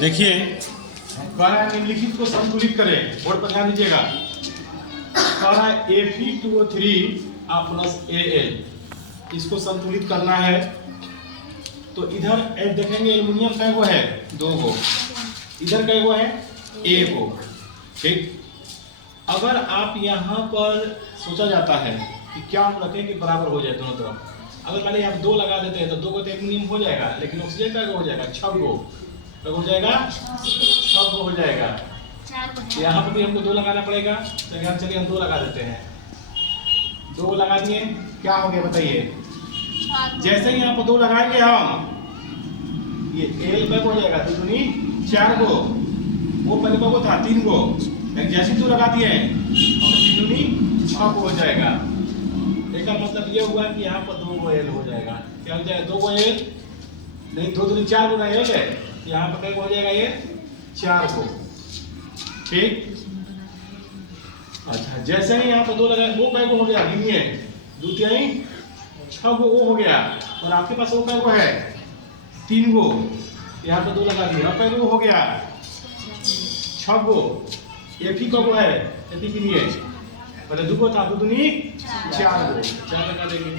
देखिए कह रहा है निम्नलिखित को संतुलित करें, बोर्ड पर ध्यान दीजिएगा। कह रहा है Fe2O3 प्लस Al, इसको संतुलित करना है। तो इधर देखेंगे एल्युमिनियम कै गो है, 2 गो, इधर कै गो है, 1 गो। ठीक, अगर आप यहाँ पर सोचा जाता है कि क्या हम रखें कि बराबर हो जाए दोनों तरफ। अगर पहले आप 2 लगा देते हैं तो 2 गो तो एल्युमिनियम हो जाएगा, लेकिन ऑक्सीजन का हो जाएगा 6 गो, तो हो जाएगा 6 गो हो जाएगा। यहाँ पर भी हमको 2 लगाना पड़ेगा, तो यहाँ चलिए हम 2 लगा देते हैं। 2 लगा दिए, क्या हो गया बताइए। जैसे ही यहाँ पर 2 लगाएंगे हम, ये एल कब हो जाएगा, 2 दूनी 4 गो, वो पहले को था 3 गो, जैसे 2 लगा दिए और 3 दूनी 6 गो हो जाएगा। इसका मतलब ये हुआ कि यहाँ पर 2 गो एल हो जाएगा। क्या हो जाएगा, 2 गो एल नहीं, 2 दूनी 4 गुना एल है, यहाँ पर क्या हो जाएगा, ये 4 गो। ठीक, अच्छा जैसे ही यहाँ पर 2 लगाए, वो कै गो हो गया, गिनिए, 2 तिहाई 6 गो वो हो गया, और आपके पास वो कै गो है, 3 गो, यहाँ पर 2 लगा दिए, अब कै गो हो गया, 6 गो। एक ही गो है, एक ही गिनिए, पहले 2 गो था, 2 दूनी 4 गो, 4 लगा देंगे,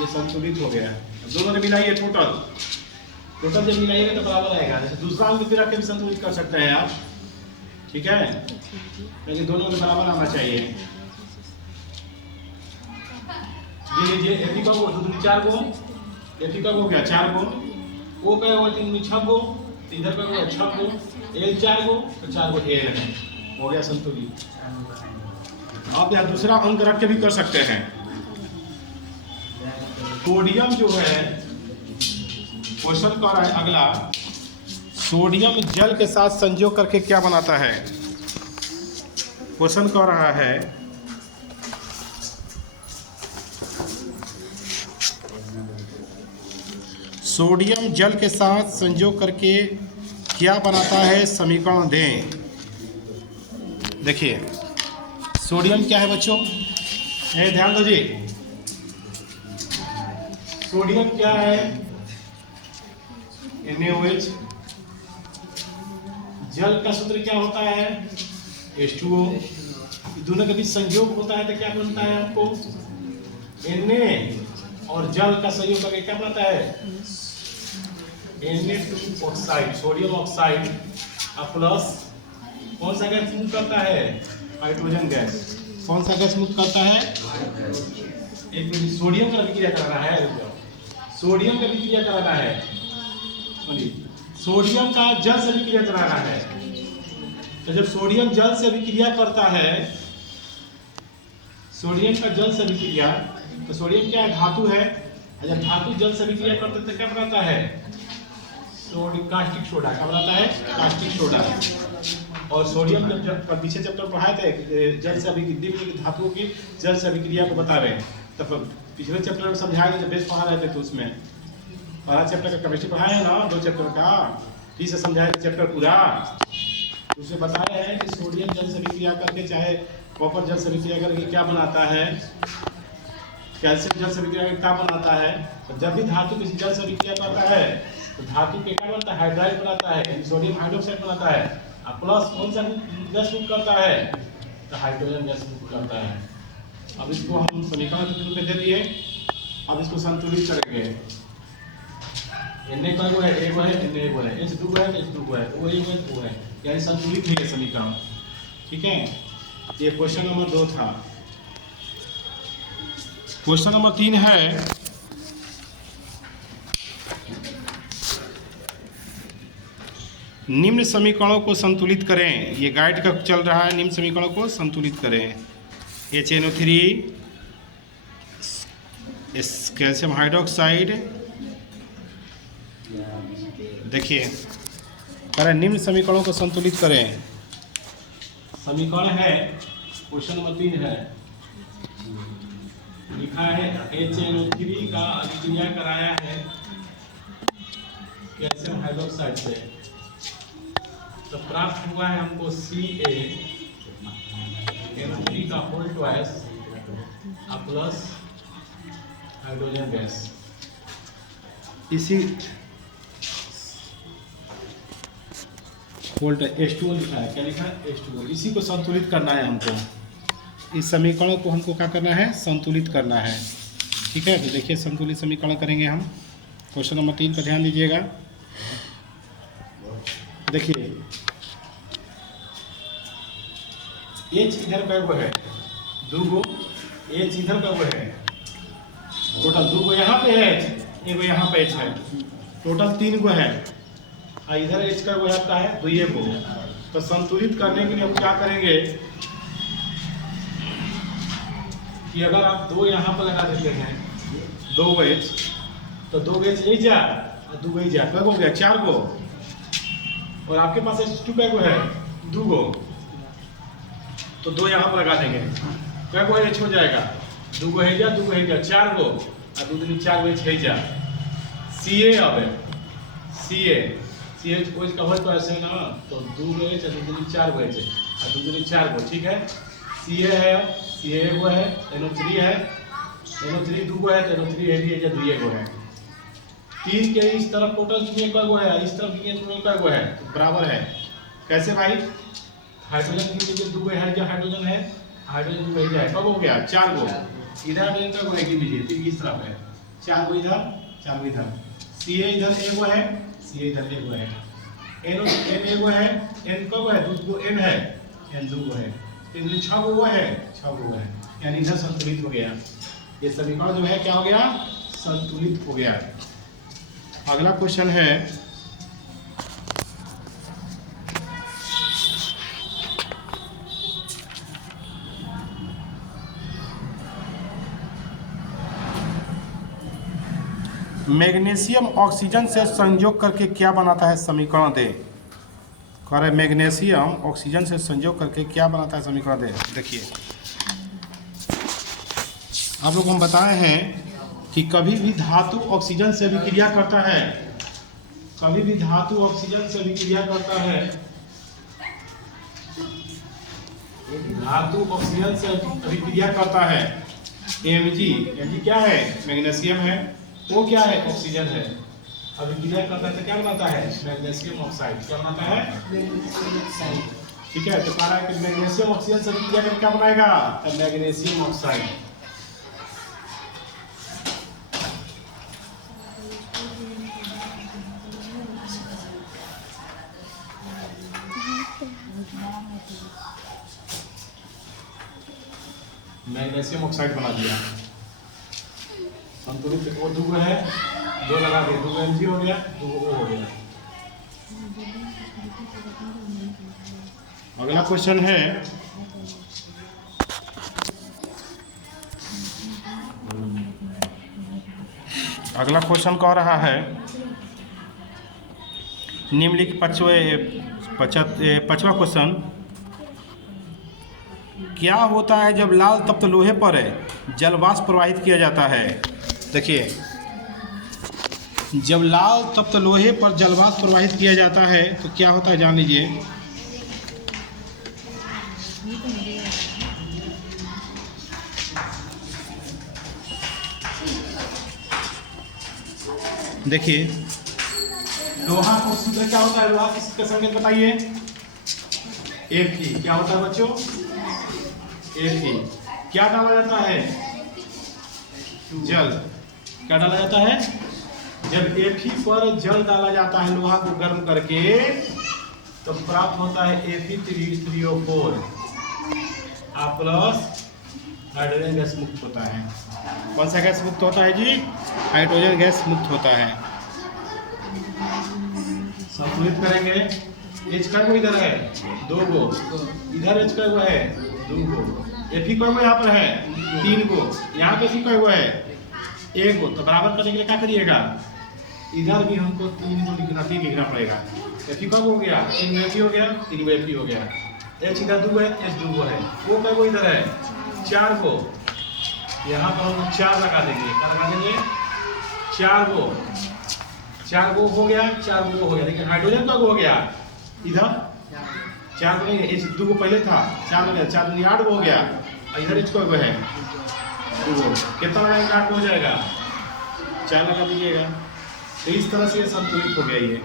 ये संतुलित हो गया। दोनों ने मिलाइए, टोटल जब मिलाइएगा तो बराबर आएगा। जैसे दूसरा अंक भी रख के भी संतुलित कर सकते हैं आप, ठीक है, लेकिन दोनों में बराबर आना चाहिए। ये लीजिए, एक का 2 दूनी 4 गो, एक का हो गया 4 गो, वो क्या हुआ 3 दूनी 6 गो, इधर का हुआ 6 गो, एल 4 गो, तो 4 गो एल है, हो गया संतुलित। आप यहाँ दूसरा अंक रख के भी कर सकते हैं। सोडियम जो है, क्वेश्चन कर रहा है अगला, सोडियम जल के साथ संयोग करके क्या बनाता है। क्वेश्चन कर रहा है सोडियम जल के साथ संयोग करके क्या बनाता है, समीकरण दें। देखिए सोडियम क्या है बच्चों, ध्यान दो जी, सोडियम क्या है, NaOH। जल का सूत्र क्या होता है, H2O। दोनों के बीच संयोग होता है तो क्या बनता है आपको, Na, और जल का संयोग करके क्या बनता है, Na2 oxide, sodium oxide, plus कौन सा गैस मुक्त करता है, हाइड्रोजन गैस। कौन सा गैस मुक्त करता है, एक मिनट, सोडियम का अभिक्रिया कराना है, सोडियम का अभिक्रिया कराना है, सोडियम का जल से अभिक्रिया कराना है। तो जब सोडियम जल से अभिक्रिया करता है, सोडियम का जल से अभिक्रिया, तो सोडियम क्या है, धातु है, जब धातु जल से अभिक्रिया करते तो क्या बनाता है, कास्टिक सोडा। क्या बनाता है, कास्टिक सोडा। और सोडियम जब पीछे चैप्टर पढ़ाए थे जल से अभिक्रिया, धातुओं की जल से अभिक्रिया को बता रहे, तब पिछले चैप्टर में समझाया जब बेस पढ़ा रहे थे, तो उसमें पहला चैप्टर का केमिस्ट्री पढ़ाया है ना, 2 चैप्टर का, ठीक से समझाया चैप्टर पूरा, उसमें बताया है कि सोडियम जल से अभिक्रिया करके, चाहे कॉपर जल से अभिक्रिया करके क्या बनाता है, कैल्शियम जल से अभिक्रिया करके क्या बनाता है। तो जब भी धातु किसी जल से अभिक्रिया करता है तो धातु पे क्या बनता है, हाइड्राइड बनाता है, सोडियम हाइड्रोक्साइड बनाता है, और प्लस कौन सा गैस मुक्त करता है, तो हाइड्रोजन गैस मुक्त करता है। अब इसको हम समीकरण के रूप में दे दिए, अब इसको संतुलित करेंगे। Na का वो है, A वो है, Na वो है, H2 है, H2 है, O है, O है, यानी संतुलित है समीकरण। ठीक है, ये क्वेश्चन नंबर 2 था। क्वेश्चन नंबर 3 है, निम्न समीकरणों को संतुलित करें। ये गाइड का चल रहा है, निम्न समीकरणों को संतुलित करें। HNO3, कैल्शियम हाइड्रोक्साइड, देखिए करें, निम्न समीकरणों को संतुलित करें। समीकरण है, क्वेश्चन नंबर 3 है, लिखा है HNO3 का अभिक्रिया कराया है कैल्शियम हाइड्रोक्साइड से, तो प्राप्त हुआ है हमको CaNO3 का whole twice plus hydrogen gas. इसी वोल्ट H2O लिखा है, क्या लिखा है H2O। इसी को संतुलित करना है हमको, इस समीकरण को हमको क्या करना है, संतुलित करना है। ठीक है, तो देखिए संतुलित समीकरण करेंगे हम। क्वेश्चन नंबर 3 पर ध्यान दीजिएगा। देखिए H इधर का वो है 2 गो, H इधर का वो है, टोटल 2 गो यहाँ पे है, एक यहाँ पे H है, टोटल 3 गो है। इधर H का वो आपका है 2 गो। तो संतुलित करने के लिए हम क्या करेंगे कि अगर आप 2 यहाँ पर लगा देते हैं 2 H, तो 2 H ले जा और 2 H जा, क्या हो गया 4 गो। और आपके पास H2 का वो है 2 गो, तो 2 यहाँ पर लगा देंगे, क्या गो H हो जाएगा 2 गो है जा, 2 गो है जा, 4 गो और 2 दूनी 4 गो H है जा। CA अब CH का हो तो ऐसे ना, तो 2 गो H और 2 दूनी 4 गो H और 2 दूनी 4 गो, ठीक है। CA है, CA वो है, NO3 है, NO3 2 गो है, तो NO3 है जा 2 गो है। 3 के इस तरफ टोटल कितने का गो है, इस तरफ कितने का गो है, तो बराबर है। कैसे भाई, हाइड्रोजन की लीजिए 2 गो है, जो हाइड्रोजन है, हाइड्रोजन 2 गो है, कब हो गया 4 गो। इधर हाइड्रोजन का गो है कि लीजिए, फिर इस तरफ है 4 गो इधर, 4 गो इधर। CA इधर 1 गो है, CA इधर 1 गो है, NO N 1 गो है, N कब है 2 गो N है, N 2 गो है, इधर 6 गो है, 6 गो है, यानी इधर संतुलित हो गया। ये समीकरण जो है क्या हो गया, संतुलित हो गया। अगला क्वेश्चन है मैग्नीशियम ऑक्सीजन से संयोग करके क्या बनाता है, समीकरण दे। कह रहे मैग्नीशियम ऑक्सीजन से संयोग करके क्या बनाता है, समीकरण दे। देखिए आप लोग हम बताए हैं कि कभी भी धातु ऑक्सीजन से अभिक्रिया करता है, कभी भी धातु ऑक्सीजन से अभिक्रिया करता है, धातु ऑक्सीजन से अभिक्रिया करता है। Mg क्या है, मैग्नीशियम है, वो क्या है, ऑक्सीजन है, अभिक्रिया करता है तो क्या बनाता है, मैग्नीशियम ऑक्साइड। क्या बनाता है, ठीक है। तो कह रहा है कि मैग्नीशियम ऑक्सीजन से अभिक्रिया करके क्या बनाएगा, तो मैग्नीशियम ऑक्साइड। मैग्नीशियम ऑक्साइड बना दिया। संतुलित वो 2 है, 2 लगा दिया, 2 Mg हो गया, 2 O हो गया। अगला क्वेश्चन है अगला क्वेश्चन कह रहा है निम्नलिखित पांचवा क्वेश्चन, क्या होता है जब लाल तप्त लोहे पर जलवाष्प प्रवाहित किया जाता है। देखिए जब लाल तप्त लोहे पर जलवाष्प प्रवाहित किया जाता है तो क्या होता है, जान लीजिए। देखिए लोहा को सूत्र क्या होता है, लोहा किसका संकेत बताइए, Fe। क्या होता है बच्चों, Fe। क्या डाला जाता है, जल। क्या डाला जाता है, जब Fe पर जल डाला जाता है लोहा को गर्म करके, तो प्राप्त होता है Fe3O4 प्लस हाइड्रोजन गैस मुक्त होता है। कौन सा गैस मुक्त होता है जी, हाइड्रोजन गैस मुक्त होता है। संतुलित करेंगे, H का वो इधर है 2 गो, इधर H का वो है 2 गो, Fe का वो यहाँ पर है 3 गो, यहाँ पे Fe का वो है 1 गो। तो बराबर करने के लिए क्या करिएगा, इधर भी हमको 3 गो लिखना, 3 लिखना पड़ेगा। Fe का हो गया 3 गो Fe हो गया, 3 गो Fe हो गया। H इधर 2 है, H 2 गो है, O का वो इधर है 4 गो, यहाँ पर हम 4 लगा देंगे, क्या लगा देंगे 4 गो, 4 गो हो गया, 4 गो हो गया। देखिए हाइड्रोजन का हो गया इधर 4 गो नहीं, H 2 गो पहले था, 4 हो गया, 4 दूनी 8 गो हो गया, इधर H का गो है 2 गो, कितना लगाएंगे 8 हो जाएगा, 4 लगा दीजिएगा। तो इस तरह से संतुलित हो गया ये।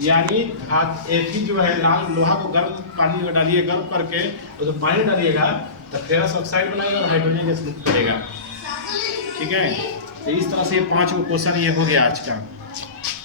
यानी Fe जो है लाल लोहा को गर्म पानी में डालिए, गर्म करके उसमें पानी डालिएगा तो फेरस ऑक्साइड बनाएगा और हाइड्रोजन गैस मुक्त करेगा। ठीक है, तो इस तरह से 5 क्वेश्चन ये हो गया आज का।